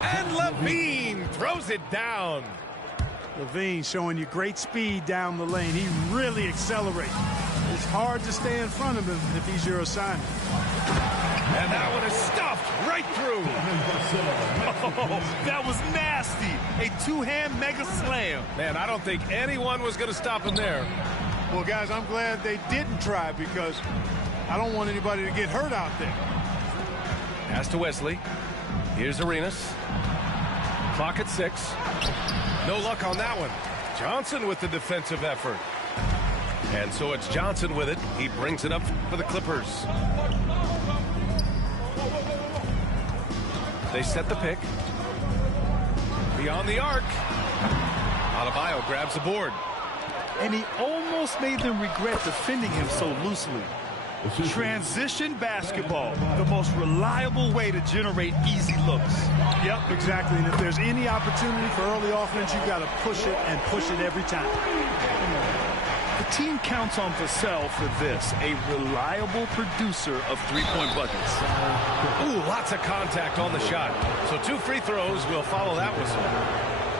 And LaVine throws it down. LaVine showing you great speed down the lane. He really accelerates. It's hard to stay in front of him if he's your assignment. And that one is stuffed right through. Oh, that was nasty. A two-hand mega slam. Man, I don't think anyone was going to stop him there. Well, guys, I'm glad they didn't try because I don't want anybody to get hurt out there. Pass to Wesley. Here's Arenas. Clock at 6. No luck on that one. Johnson with the defensive effort. And so it's Johnson with it. He brings it up for the Clippers. They set the pick. Beyond the arc. Adebayo grabs the board. And he almost made them regret defending him so loosely. Transition basketball, the most reliable way to generate easy looks. Yep, exactly. And if there's any opportunity for early offense, you've got to push it and push it every time. The team counts on Vassell for this, a reliable producer of three-point buckets. Ooh, lots of contact on the shot. So 2 free throws will follow that whistle.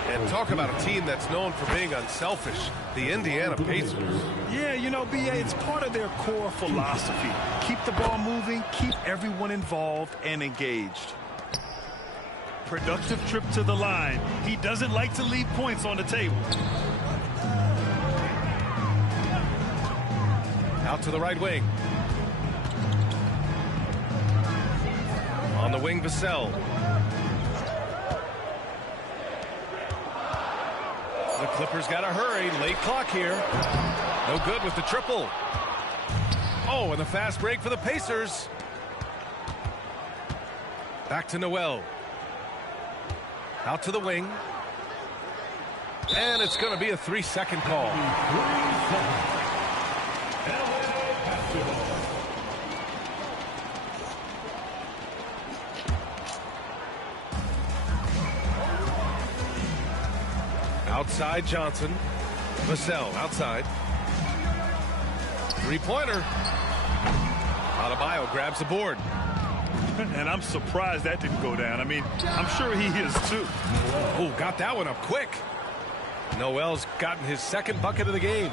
And talk about a team that's known for being unselfish, the Indiana Pacers. Yeah, you know, B.A., it's part of their core philosophy. Keep the ball moving, keep everyone involved and engaged. Productive trip to the line. He doesn't like to leave points on the table. Out to the right wing. On the wing, Vassell. The Clippers got to hurry. Late clock here. No good with the triple. Oh, and the fast break for the Pacers. Back to Noel. Out to the wing. And it's going to be a 3-second call. Outside Johnson. Vassell outside. Three-pointer. Adebayo grabs the board. And I'm surprised that didn't go down. I mean, I'm sure he is too. Oh, got that one up quick. Noel's gotten his second bucket of the game.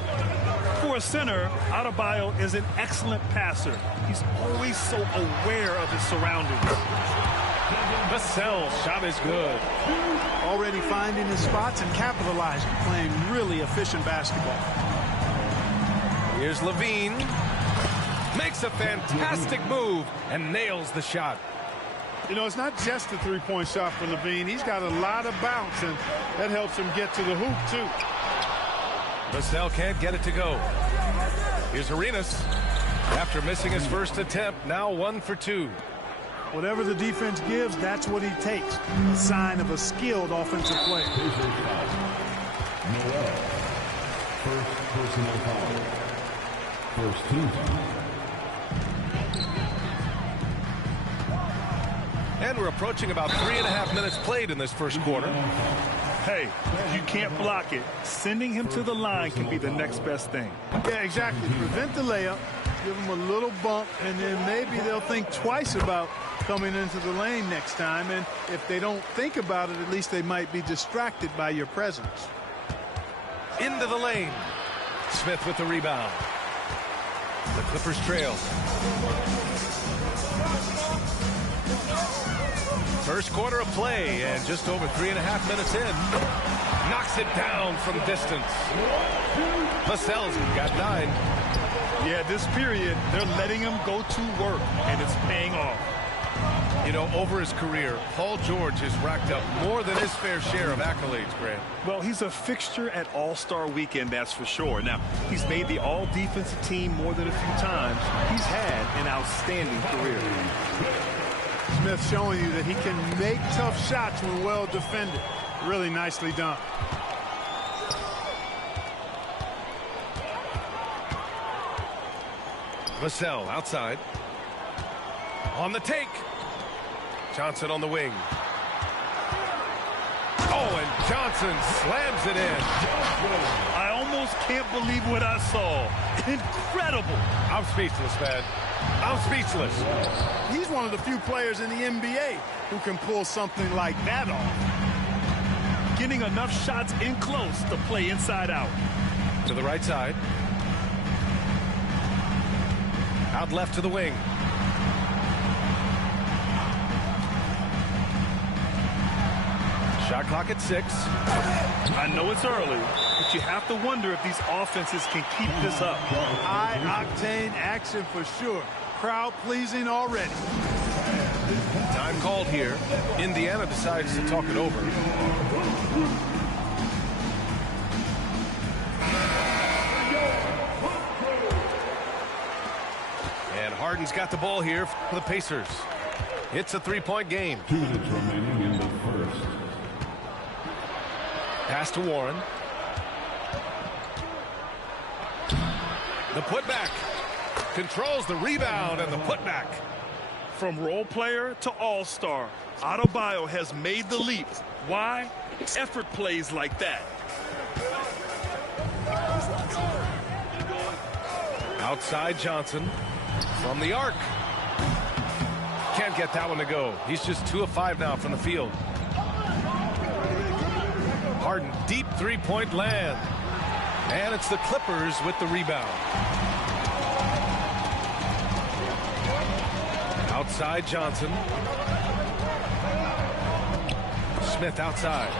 For a center, Adebayo is an excellent passer. He's always so aware of his surroundings. Vassell's shot is good. Already finding his spots and capitalizing, playing really efficient basketball. Here's LaVine. Makes a fantastic move and nails the shot. You know, it's not just a three-point shot for LaVine. He's got a lot of bounce, and that helps him get to the hoop, too. Vassell can't get it to go. Here's Arenas. After missing his first attempt, now 1 for 2. Whatever the defense gives, that's what he takes. A sign of a skilled offensive player. Noel. First personal foul. First team foul. And we're approaching about 3.5 minutes played in this first quarter. Hey, if you can't block it, sending him to the line can be the next best thing. Yeah, exactly. Prevent the layup, give them a little bump, and then maybe they'll think twice about coming into the lane next time. And if they don't think about it, at least they might be distracted by your presence. Into the lane. Smith with the rebound. The Clippers trail. First quarter of play, and just over 3.5 minutes in. Knocks it down from distance. Vassell's got 9. Yeah, this period, they're letting him go to work, and it's paying off. You know, over his career, Paul George has racked up more than his fair share of accolades, Grant. Well, he's a fixture at All-Star Weekend, that's for sure. Now, he's made the All-Defensive team more than a few times. He's had an outstanding career. Smith showing you that he can make tough shots when well defended. Really nicely done. Vassell outside. On the take. Johnson on the wing. Oh, and Johnson slams it in. I almost can't believe what I saw. Incredible. I'm speechless, man. I'm speechless. He's one of the few players in the NBA who can pull something like that off. Getting enough shots in close to play inside out. To the right side. Out left to the wing. Shot clock at 6. I know it's early, but you have to wonder if these offenses can keep this up. High-octane action for sure. Crowd pleasing already. Time called here. Indiana decides to talk it over. And Harden's got the ball here for the Pacers. It's a 3-point game. 2 minutes remaining in the first. Pass to Warren. The putback. Controls the rebound and the putback. From role player to all-star, Adebayo has made the leap. Why? Effort plays like that. Outside Johnson. From the arc. Can't get that one to go. He's just 2 of 5 now from the field. Harden, deep 3-point land. And it's the Clippers with the rebound. Outside Johnson. Smith outside.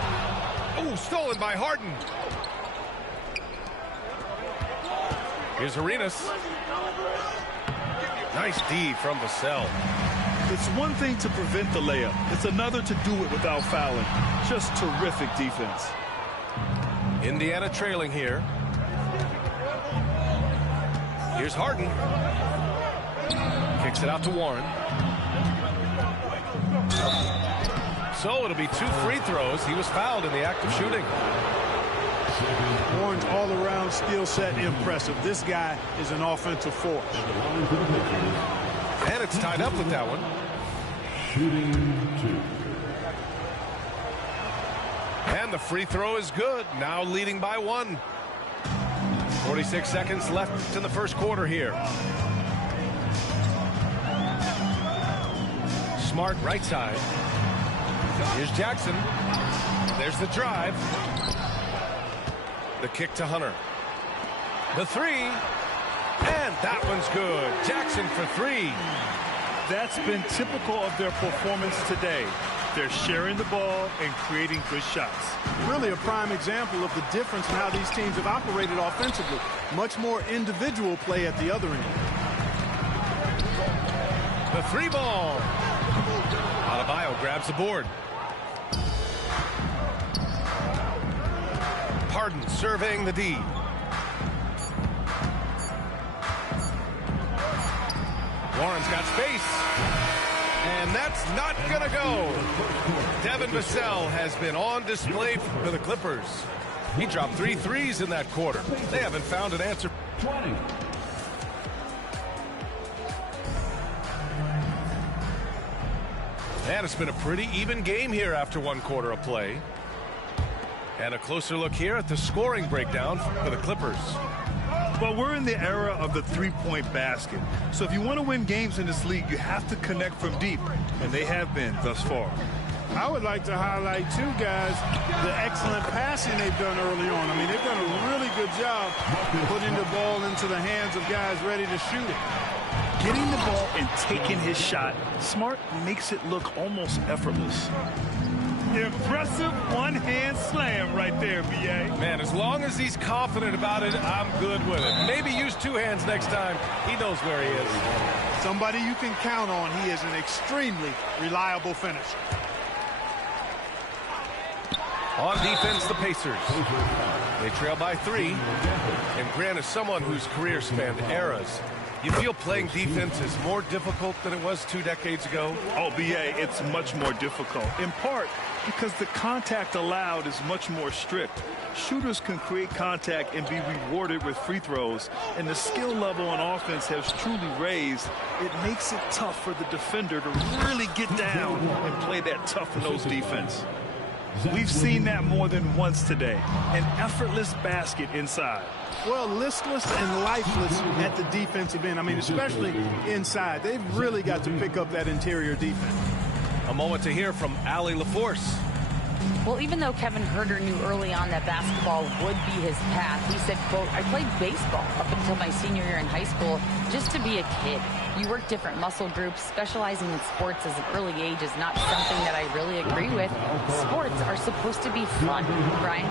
Oh, stolen by Harden. Here's Arenas. Nice D from Vassell. It's one thing to prevent the layup. It's another to do it without fouling. Just terrific defense. Indiana trailing here. Here's Harden. Kicks it out to Warren. So it'll be 2 free throws. He was fouled in the act of shooting. Warren's all-around skill set impressive. This guy is an offensive force. And it's tied up with that one. Shooting 2. And the free throw is good. Now leading by 1. 46 seconds left in the first quarter here. Smart right side. Here's Jackson. There's the drive. The kick to Hunter. The 3. And that one's good. Jackson for 3. That's been typical of their performance today. They're sharing the ball and creating good shots. Really a prime example of the difference in how these teams have operated offensively. Much more individual play at the other end. The 3 ball. Adebayo grabs the board. Harden surveying the D. Warren's got space. And that's not going to go. Devin Vassell has been on display for the Clippers. He dropped 3 threes in that quarter. They haven't found an answer. 20. And it's been a pretty even game here after 1 quarter of play. And a closer look here at the scoring breakdown for the Clippers. Well, we're in the era of the three-point basket. So if you want to win games in this league, you have to connect from deep. And they have been thus far. I would like to highlight, too, guys, the excellent passing they've done early on. I mean, they've done a really good job putting the ball into the hands of guys ready to shoot it. Getting the ball and taking his shot, Smart makes it look almost effortless. Impressive one-hand slam right there, B.A. Man, as long as he's confident about it, I'm good with it. Maybe use 2 hands next time. He knows where he is. Somebody you can count on. He is an extremely reliable finisher. On defense, the Pacers. They trail by 3. And Grant is someone whose career spanned eras. You feel playing defense is more difficult than it was 2 decades ago? Oh, B.A., it's much more difficult, in part because the contact allowed is much more strict. Shooters can create contact and be rewarded with free throws, and the skill level on offense has truly raised. It makes it tough for the defender to really get down and play that tough-nosed defense. We've seen that more than once today. An effortless basket inside. Well, listless and lifeless at the defensive end. I mean, especially inside. They've really got to pick up that interior defense. A moment to hear from Allie LaForce. Well, even though Kevin Huerter knew early on that basketball would be his path, he said, quote, I played baseball up until my senior year in high school just to be a kid. You work different muscle groups. Specializing in sports as an early age is not something that I really agree with. Sports are supposed to be fun, Brian.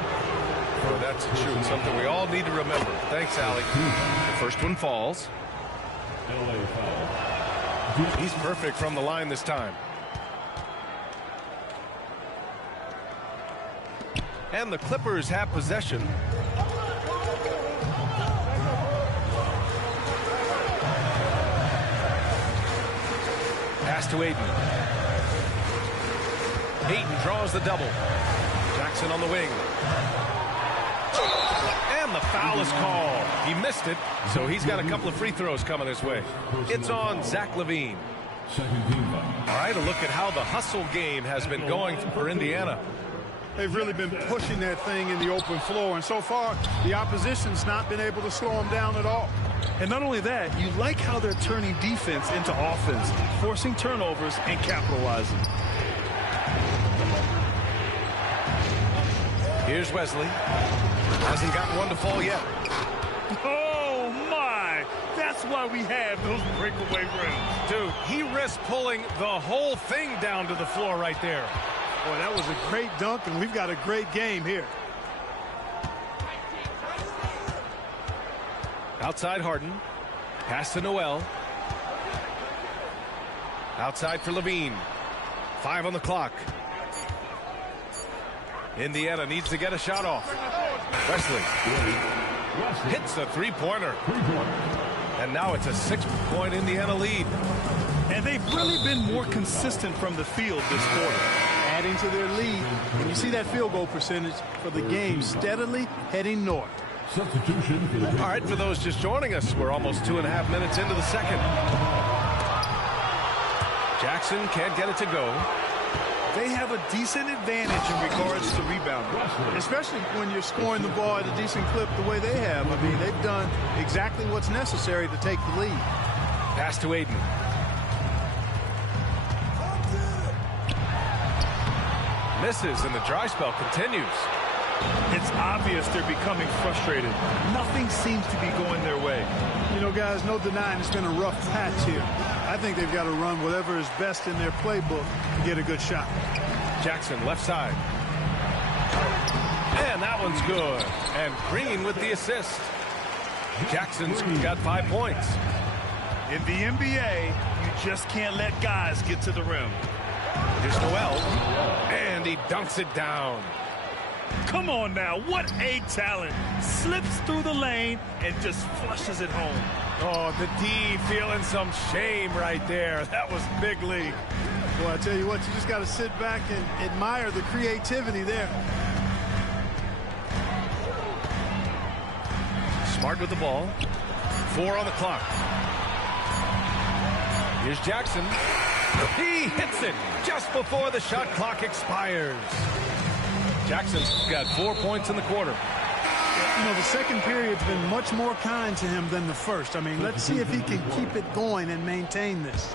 Oh, that's true. It's something we all need to remember. Thanks, Allie. The first one falls. He's perfect from the line this time. And the Clippers have possession. Pass to Ayton. Ayton draws the double. Jackson on the wing. And the foul is called. He missed it, so he's got a couple of free throws coming his way. It's on Zach LaVine. All right, a look at how the hustle game has been going for Indiana. They've really been pushing that thing in the open floor, and so far, the opposition's not been able to slow them down at all. And not only that, you like how they're turning defense into offense, forcing turnovers and capitalizing. Here's Wesley. Hasn't gotten one to fall yet. Oh, my! That's why we have those breakaway rims. Dude, he risked pulling the whole thing down to the floor right there. Boy, that was a great dunk, and we've got a great game here. Outside Harden. Pass to Noel. Outside for LaVine. 5 on the clock. Indiana needs to get a shot off. Wesley hits the three-pointer. And now it's a 6-point Indiana lead. And they've really been more consistent from the field this quarter. Adding to their lead, and you see that field goal percentage for the game steadily heading north. Substitution for the All right, for those just joining us, we're almost 2.5 minutes into the second. Jackson can't get it to go. They have a decent advantage in regards to rebounding. Especially when you're scoring the ball at a decent clip the way they have. I mean, they've done exactly what's necessary to take the lead. Pass to Ayton. Misses, and the dry spell continues. It's obvious they're becoming frustrated. Nothing seems to be going their way. You know, guys, no denying it's been a rough patch here. I think they've got to run whatever is best in their playbook to get a good shot. Jackson left side. And that one's good. And Green with the assist. Jackson's got 5 points. In the NBA, you just can't let guys get to the rim. Here's Noel. And he dunks it down. Come on now, what a talent. Slips through the lane and just flushes it home. Oh, the D feeling some shame right there. That was big league. Well, I tell you what, you just got to sit back and admire the creativity there. Smart with the ball. 4 on the clock. Here's Jackson. He hits it just before the shot clock expires. Jackson's got 4 points in the quarter. You know, the second period's been much more kind to him than the first. I mean, let's see if he can keep it going and maintain this.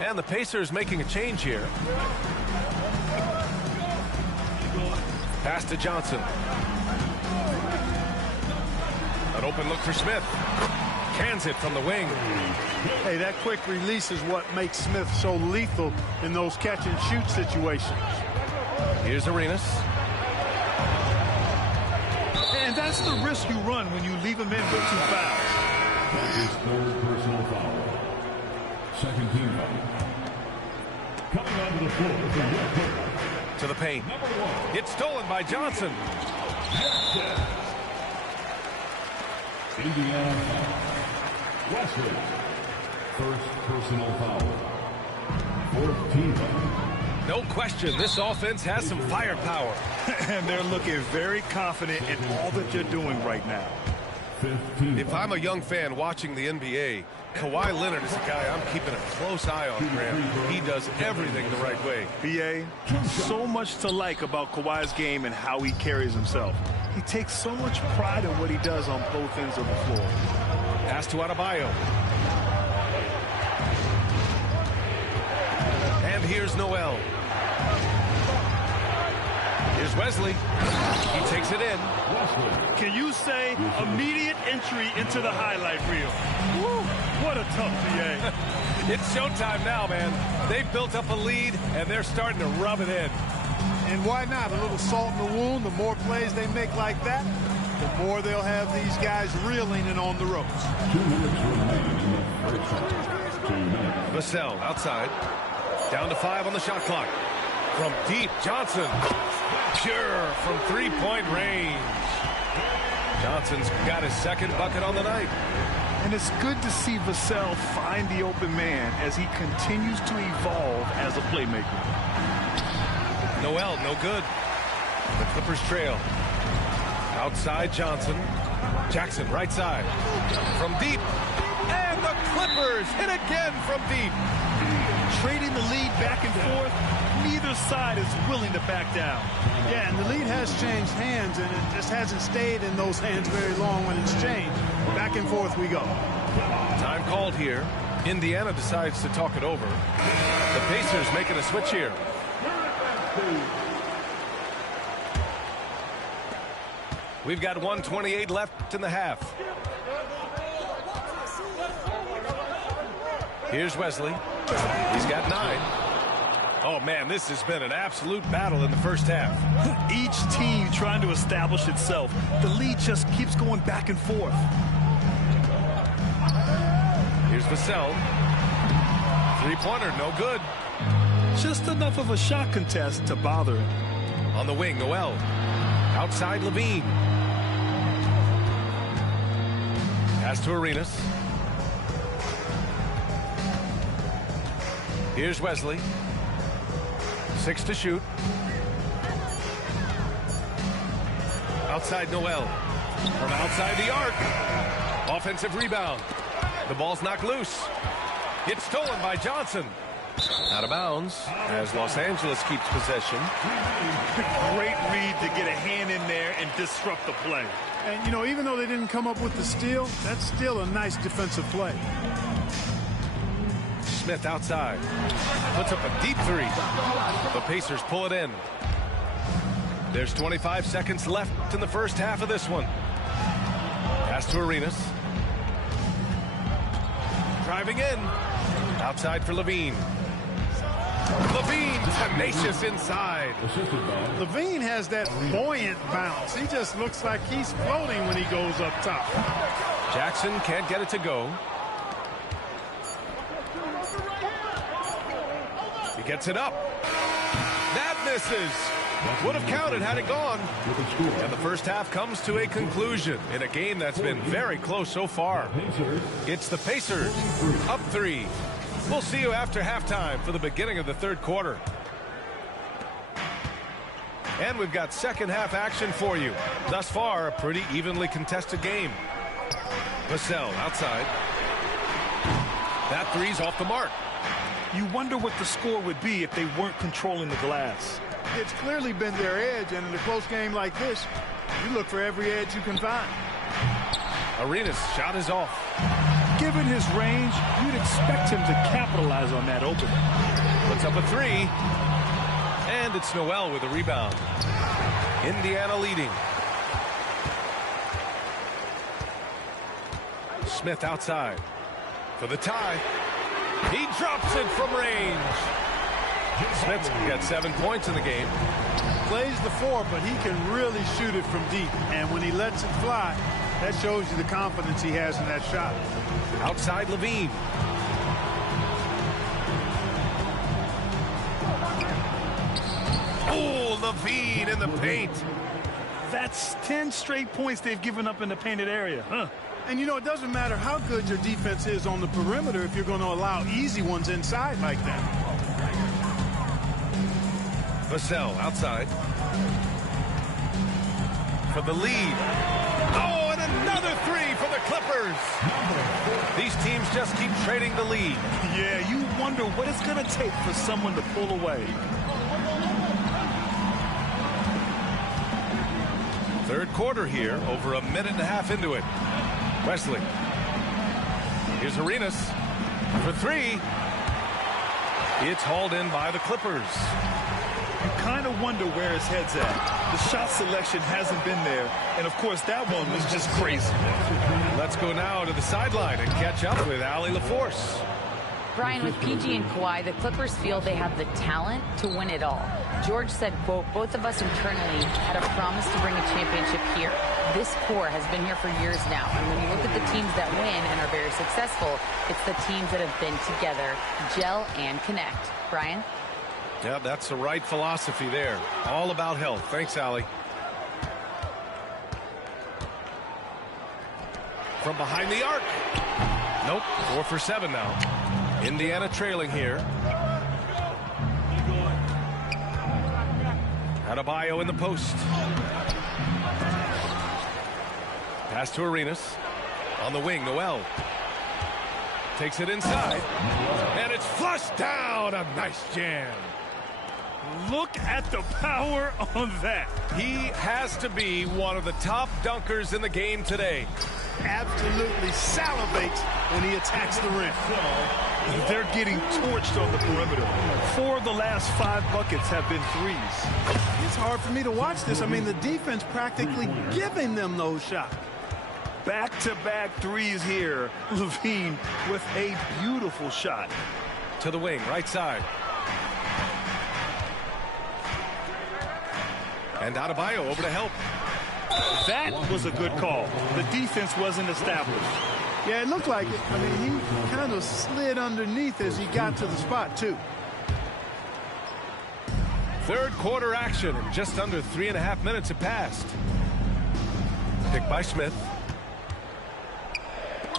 And the Pacers making a change here. Pass to Johnson. An open look for Smith. Cans it from the wing. Hey, that quick release is what makes Smith so lethal in those catch-and-shoot situations. Here's Arenas. And that's the risk you run when you leave him in with 2 fouls. His third personal foul. Second team foul. Coming onto the floor for Red Bull. To the paint. It's stolen by Johnson. Indiana foul. Wesley. First personal foul. Fourth team foul. No question, this offense has some firepower. And they're looking very confident in all that they're doing right now. If I'm a young fan watching the NBA, Kawhi Leonard is a guy I'm keeping a close eye on, Graham. He does everything the right way. B.A., so much to like about Kawhi's game and how he carries himself. He takes so much pride in what he does on both ends of the floor. Pass to Adebayo. And here's Noel. Here's Wesley. He takes it in. Can you say immediate entry into the highlight reel? Woo, what a tough BA. It's showtime now, man. They've built up a lead, and they're starting to rub it in. And why not? A little salt in the wound. The more plays they make like that, the more they'll have these guys reeling and on the ropes. 2 minutes remaining in the first half. 2 minutes. Vassell outside. Down to 5 on the shot clock. From deep, Johnson. Pure from three-point range. Johnson's got his second bucket on the night. And it's good to see Vassell find the open man as he continues to evolve as a playmaker. Noel, no good. The Clippers trail. Outside Johnson. Jackson, right side. From deep. And the Clippers hit again from deep. Trading the lead back and forth, neither side is willing to back down. Yeah, and the lead has changed hands, and it just hasn't stayed in those hands very long when it's changed. Back and forth we go. Time called here. Indiana decides to talk it over. The Pacers making a switch here. We've got 1:28 left in the half. Here's Wesley. He's got 9. Oh, man, this has been an absolute battle in the first half. Each team trying to establish itself. The lead just keeps going back and forth. Here's Vassell. Three-pointer, no good. Just enough of a shot contest to bother him. On the wing, Noel. Outside, Levine. Pass to Arenas. Here's Wesley. 6 to shoot. Outside Noel. From outside the arc. Offensive rebound. The ball's knocked loose. It's stolen by Johnson. Out of bounds as Los Angeles keeps possession. Great read to get a hand in there and disrupt the play. And, you know, even though they didn't come up with the steal, that's still a nice defensive play. Smith outside. Puts up a deep 3. The Pacers pull it in. There's 25 seconds left in the first half of this one. Pass to Arenas. Driving in. Outside for Levine. Levine tenacious inside. Levine has that buoyant bounce. He just looks like he's floating when he goes up top. Jackson can't get it to go. He gets it up. That misses. Would have counted had it gone. With the score. And the first half comes to a conclusion in a game that's been very close so far. Pacers. It's the Pacers up 3. We'll see you after halftime for the beginning of the third quarter. And we've got second half action for you. Thus far, a pretty evenly contested game. Vassell outside. That three's off the mark. You wonder what the score would be if they weren't controlling the glass. It's clearly been their edge, and in a close game like this, you look for every edge you can find. Arenas' shot is off. Given his range, you'd expect him to capitalize on that opening. Puts up a 3. And it's Noel with a rebound. Indiana leading. Smith outside for the tie. He drops it from range. Smith's got 7 points in the game. Plays the 4, but he can really shoot it from deep. And when he lets it fly, that shows you the confidence he has in that shot. Outside Levine. Oh, Levine in the paint. That's 10 straight points they've given up in the painted area, huh? And you know, it doesn't matter how good your defense is on the perimeter if you're going to allow easy ones inside like that. Vassell outside for the lead. Oh, and another 3 for the Clippers. These teams just keep trading the lead. Yeah, you wonder what it's going to take for someone to pull away. Third quarter here, over a minute and a half into it. Wesley. Here's Arenas for 3. It's hauled in by the Clippers. You kind of wonder where his head's at. The shot selection hasn't been there, and of course that one was just crazy. Let's go now to the sideline and catch up with Allie LaForce. Brian, with PG and Kawhi, the Clippers feel they have the talent to win it all. George said, quote, both of us internally had a promise to bring a championship here. This core has been here for years now, and when you look at the teams that win and are very successful, it's the teams that have been together, gel and connect. Brian? Yeah, that's the right philosophy there. All about health. Thanks, Allie. From behind the arc. Nope, 4 for 7 now. Indiana trailing here. Adebayo in the post. Pass to Arenas. On the wing, Noel. Takes it inside. And it's flushed down. A nice jam. Look at the power on that. He has to be one of the top dunkers in the game today. Absolutely salivates when he attacks the rim. They're getting torched on the perimeter. 4 of the last 5 buckets have been threes. It's hard for me to watch this. I mean, the defense practically giving them those shots. Back-to-back threes here. Levine with a beautiful shot. To the wing, right side. And Adebayo over to help. That was a good call. The defense wasn't established. Yeah, it looked like it. I mean, he kind of slid underneath as he got to the spot, too. Third quarter action, and just under 3.5 minutes have passed. Picked by Smith.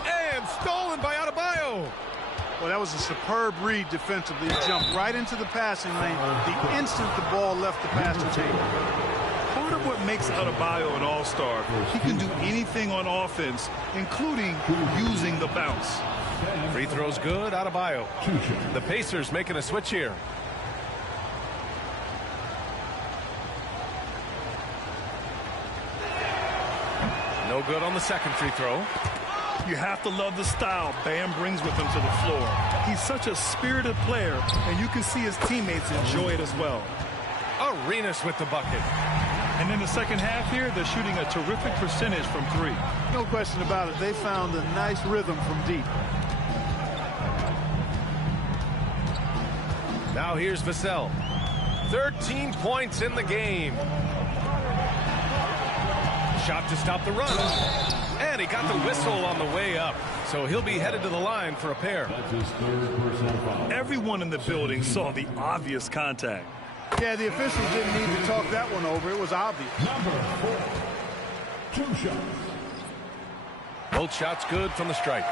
And stolen by Adebayo. Well, that was a superb read defensively. He jumped right into the passing lane the instant the ball left the passer's hand. Part of what makes Adebayo an all-star, he can do anything on offense, including using the bounce. Free throw's good, Adebayo. The Pacers making a switch here. No good on the second free throw. You have to love the style Bam brings with him to the floor. He's such a spirited player, and you can see his teammates enjoy it as well. Arenas with the bucket. And in the second half here, they're shooting a terrific percentage from 3. No question about it. They found a nice rhythm from deep. Now here's Vassell. 13 points in the game. Shot to stop the run. And he got the whistle on the way up. So he'll be headed to the line for a pair. That's his third personal foul. Everyone in the building saw the obvious contact. Yeah, the officials didn't need to talk that one over. It was obvious. Number 4. 2 shots. Both shots good from the stripe.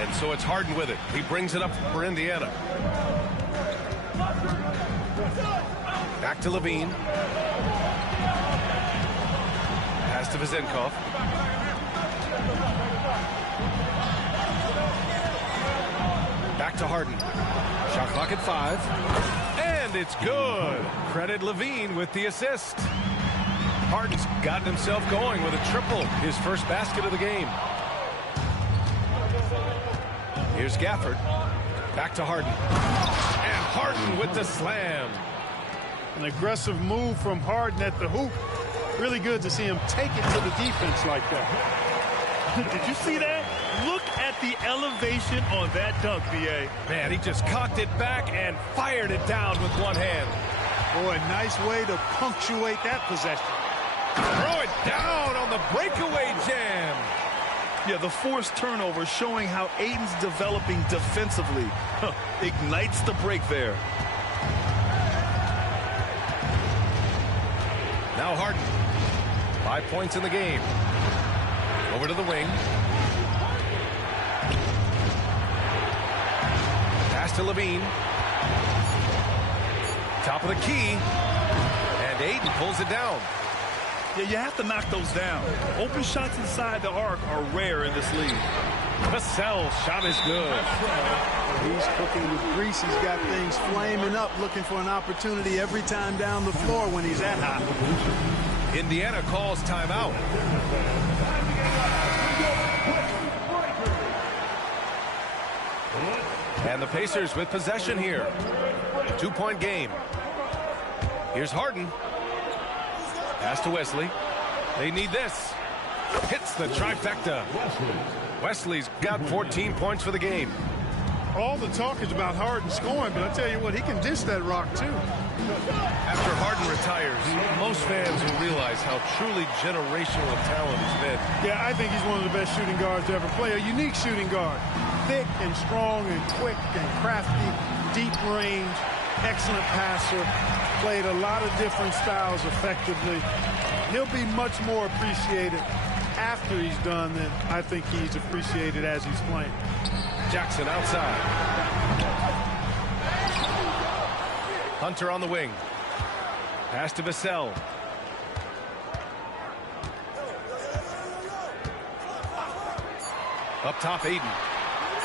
And so it's Harden with it. He brings it up for Indiana. Back to Levine. Pass to Vezenkov. Back to Harden. Shot clock at 5. And it's good. Credit Levine with the assist. Harden's gotten himself going with a triple. His first basket of the game. Here's Gafford. Back to Harden. And Harden with the slam. An aggressive move from Harden at the hoop. Really good to see him take it to the defense like that. Did you see that? Look at the elevation on that dunk, B.A. Man, he just cocked it back and fired it down with one hand. Boy, nice way to punctuate that possession. Throw it down on the breakaway jam. Yeah, the forced turnover showing how Ayton's developing defensively. Ignites the break there. Now Harden. 5 points in the game. Over to the wing. Pass to Levine. Top of the key. And Ayton pulls it down. Yeah, you have to knock those down. Open shots inside the arc are rare in this league. Vassell's shot is good. He's cooking with grease. He's got things flaming up, looking for an opportunity every time down the floor when he's that hot. Indiana calls timeout. And the Pacers with possession here. 2-point game. Here's Harden. Pass to Wesley. They need this. Hits the trifecta. Wesley's got 14 points for the game. All the talk is about Harden scoring, but I tell you what, he can dish that rock too. After Harden retires, most fans will realize how truly generational a talent he's been. Yeah, I think he's one of the best shooting guards to ever play. A unique shooting guard. Thick and strong and quick and crafty, deep range, excellent passer. Played a lot of different styles effectively. He'll be much more appreciated after he's done than I think he's appreciated as he's playing. Jackson outside. Hunter on the wing. Pass to Vassell. Up top, Ayton.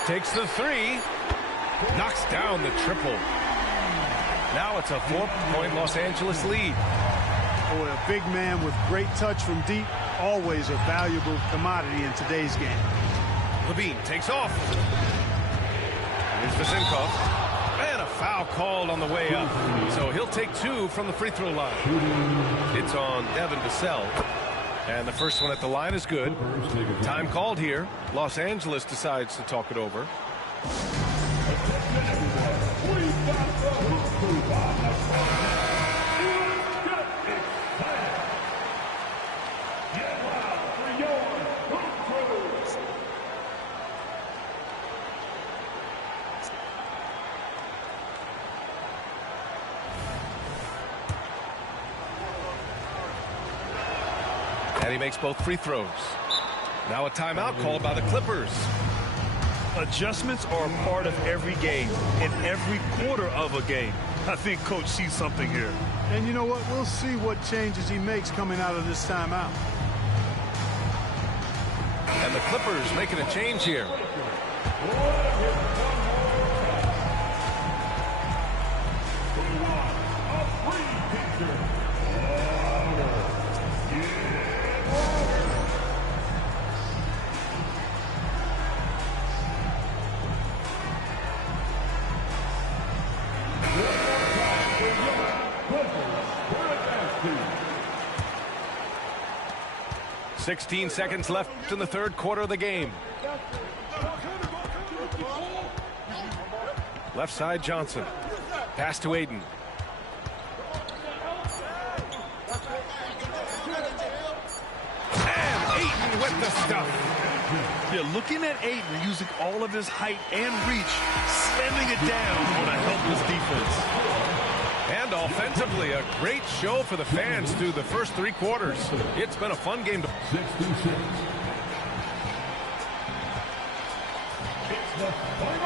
Takes the 3. Knocks down the triple. Now it's a 4-point Los Angeles lead. Boy, a big man with great touch from deep, always a valuable commodity in today's game. Levine takes off. Here's Vezenkov. And a foul called on the way up. So he'll take 2 from the free throw line. It's on Devin Vassell. And the first one at the line is good. Time called here. Los Angeles decides to talk it over. And he makes both free throws. Now a timeout called by the Clippers. Adjustments are a part of every game, in every quarter of a game. I think Coach sees something here. And you know what? We'll see what changes he makes coming out of this timeout. And the Clippers making a change here. .16 seconds left in the third quarter of the game. Left side, Johnson. Pass to Ayton. And Ayton with the stuff. Yeah, looking at Ayton using all of his height and reach, slamming it down on a helpless defense. And offensively, a great show for the fans through the first 3 quarters. It's been a fun game to 66.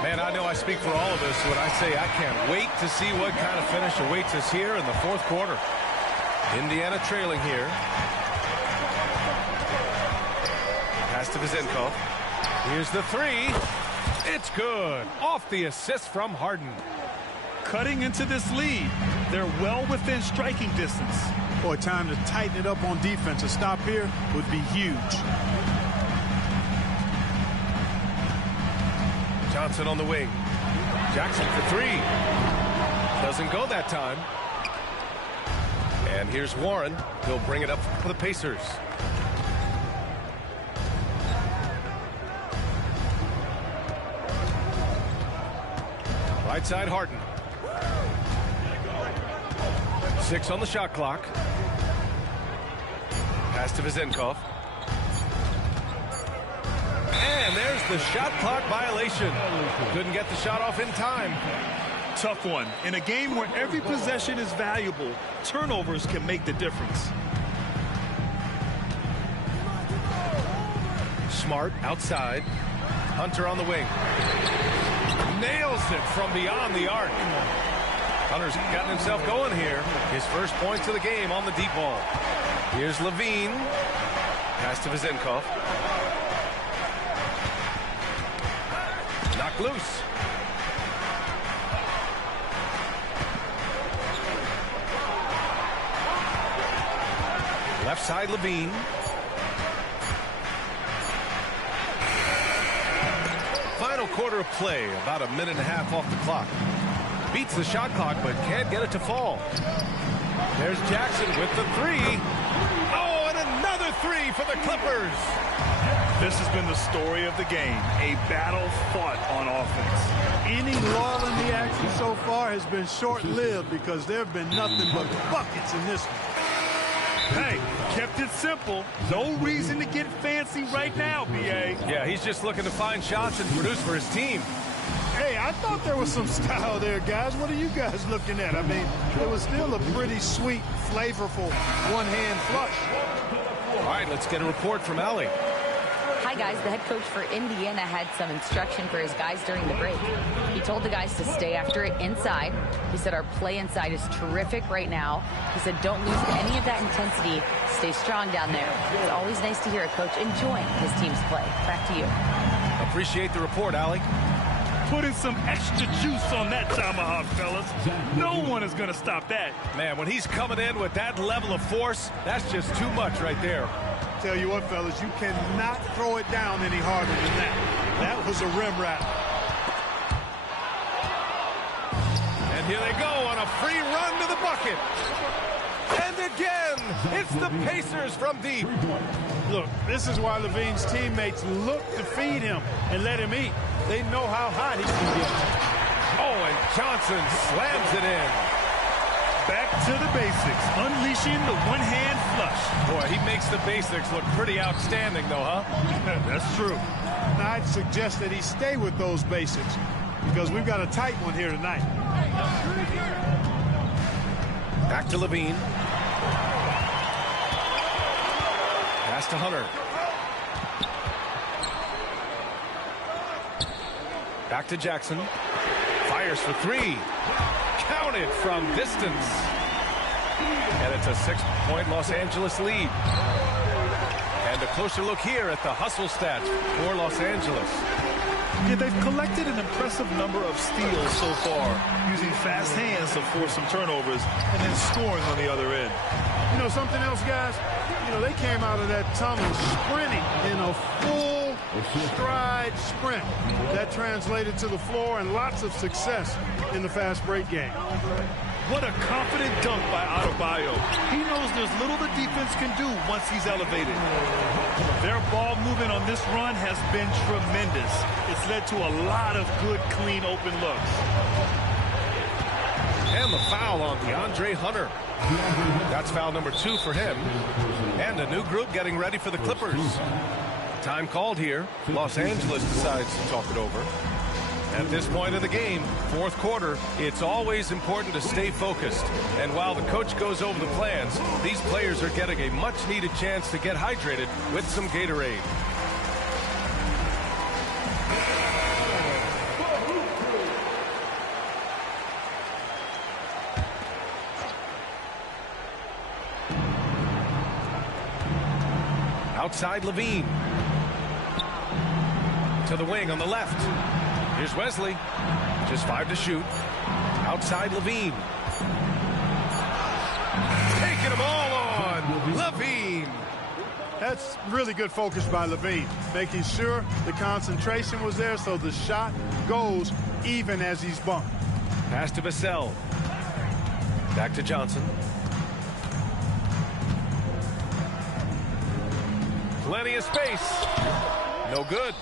Man, I know I speak for all of us when I say I can't wait to see what kind of finish awaits us here in the 4th quarter. Indiana trailing here. Pass to Vezenkov. Here's the 3. It's good. Off the assist from Harden. Cutting into this lead. They're well within striking distance. Boy, time to tighten it up on defense. A stop here would be huge. Johnson on the wing. Jackson for 3. Doesn't go that time. And here's Warren. He'll bring it up for the Pacers. Right side, Harden. 6 on the shot clock. Pass to Vezenkov. And there's the shot clock violation. Couldn't get the shot off in time. Tough one. In a game where every possession is valuable, turnovers can make the difference. Smart outside. Hunter on the wing. Nails it from beyond the arc. Hunter's gotten himself going here. His first points of the game on the deep ball. Here's Levine. Pass to Vezenkov. Knocked loose. Left side, Levine. Final quarter of play, about a minute and a half off the clock. Beats the shot clock, but can't get it to fall. There's Jackson with the 3. Oh, and another 3 for the Clippers. This has been the story of the game, a battle fought on offense. Any lull in the action so far has been short-lived because there have been nothing but buckets in this one. Hey, kept it simple. No reason to get fancy right now, B.A. Yeah, he's just looking to find shots and produce for his team. Hey, I thought there was some style there, guys. What are you guys looking at? I mean, it was still a pretty sweet, flavorful one-hand flush. All right, let's get a report from Allie. Hi, guys. The head coach for Indiana had some instruction for his guys during the break. He told the guys to stay after it inside. He said our play inside is terrific right now. He said don't lose any of that intensity. Stay strong down there. It's always nice to hear a coach enjoying his team's play. Back to you. Appreciate the report, Allie. Putting some extra juice on that tomahawk, fellas. No one is going to stop that. Man, when he's coming in with that level of force, that's just too much right there. Tell you what, fellas, you cannot throw it down any harder than that. That was a rim wrap. And here they go on a free run to the bucket. And again, it's the Pacers from deep. Look, this is why Levine's teammates look to feed him and let him eat. They know how hot he can get. Oh, and Johnson slams it in. Back to the basics, unleashing the one-hand flush. Boy, he makes the basics look pretty outstanding, though, huh? That's true. Now, I'd suggest that he stay with those basics because we've got a tight one here tonight. Back to Levine. Pass to Hunter. Back to Jackson. Fires for 3. Counted from distance. And it's a 6-point Los Angeles lead. And a closer look here at the hustle stats for Los Angeles. Yeah, they've collected an impressive number of steals so far, using fast hands to force some turnovers and then scoring on the other end. You know something else, guys? You know, they came out of that tunnel sprinting in a full stride sprint. That translated to the floor and lots of success in the fast break game. What a confident dunk by Adebayo. He knows there's little the defense can do once he's elevated. Their ball movement on this run has been tremendous. It's led to a lot of good, clean, open looks. And the foul on DeAndre Hunter. That's foul number 2 for him. And a new group getting ready for the Clippers. Time called here. Los Angeles decides to talk it over. At this point of the game, fourth quarter, it's always important to stay focused. And while the coach goes over the plans, these players are getting a much-needed chance to get hydrated with some Gatorade. Outside Levine. To the wing on the left. Here's Wesley. Just 5 to shoot. Outside Levine. Taking them all on. Levine. That's really good focus by Levine. Making sure the concentration was there so the shot goes even as he's bumped. Pass to Vassell. Back to Johnson. Plenty of space. No good.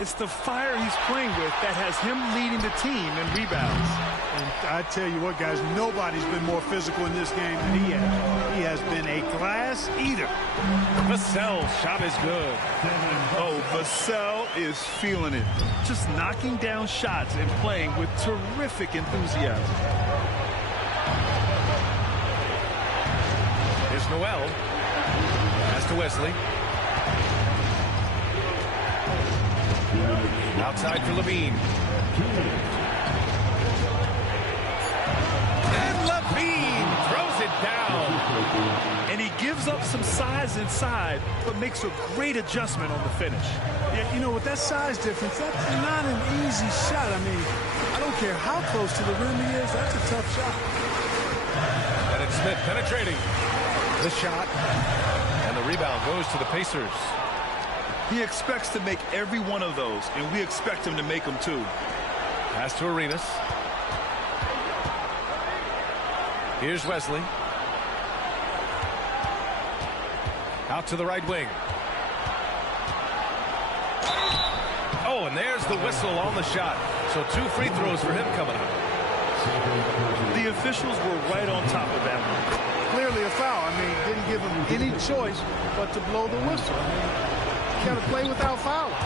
It's the fire he's playing with that has him leading the team in rebounds. And I tell you what, guys, nobody's been more physical in this game than he has. He has been a glass eater. Vassell's shot is good. Oh, Vassell is feeling it. Just knocking down shots and playing with terrific enthusiasm. Here's Noel. Pass to Wesley. Outside for Levine. And Levine throws it down. And he gives up some size inside, but makes a great adjustment on the finish. Yeah, you know, with that size difference, that's not an easy shot. I mean, I don't care how close to the rim he is. That's a tough shot. And it's Smith penetrating. The shot. And the rebound goes to the Pacers. He expects to make every one of those, and we expect him to make them too. Pass to Arenas. Here's Wesley. Out to the right wing. Oh, and there's the whistle on the shot. So 2 free throws for him coming up. The officials were right on top of that one. Clearly a foul. I mean, didn't give him any choice but to blow the whistle. I mean, got to play without fouling.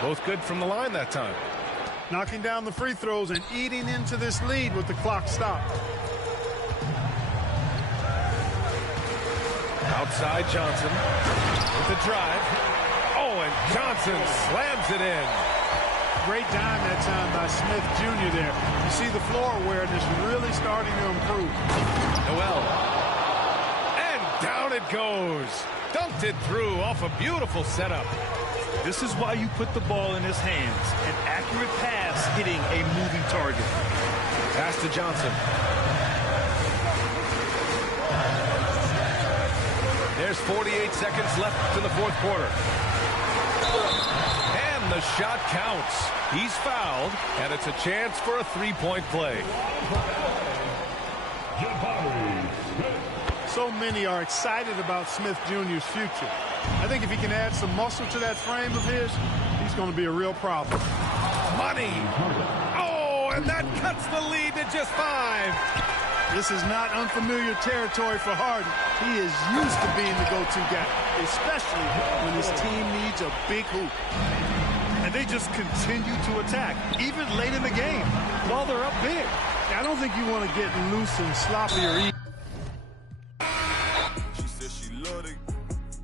Both good from the line that time. Knocking down the free throws and eating into this lead with the clock stopped. Outside Johnson with the drive. Oh, and Johnson slams it in. Great dime that time by Smith Jr. there. You see the floor awareness really starting to improve. Noel. And down it goes. Dunked it through off a beautiful setup. This is why you put the ball in his hands. An accurate pass hitting a moving target. Pass to Johnson. There's 48 seconds left in the fourth quarter. And the shot counts. He's fouled, and it's a chance for a three-point play. So many are excited about Smith Jr.'s future. I think if he can add some muscle to that frame of his, he's going to be a real problem. Money. Oh, and that cuts the lead to just 5. This is not unfamiliar territory for Harden. He is used to being the go-to guy, especially when his team needs a big hoop. And they just continue to attack, even late in the game, while they're up big. I don't think you want to get loose and sloppy or easy.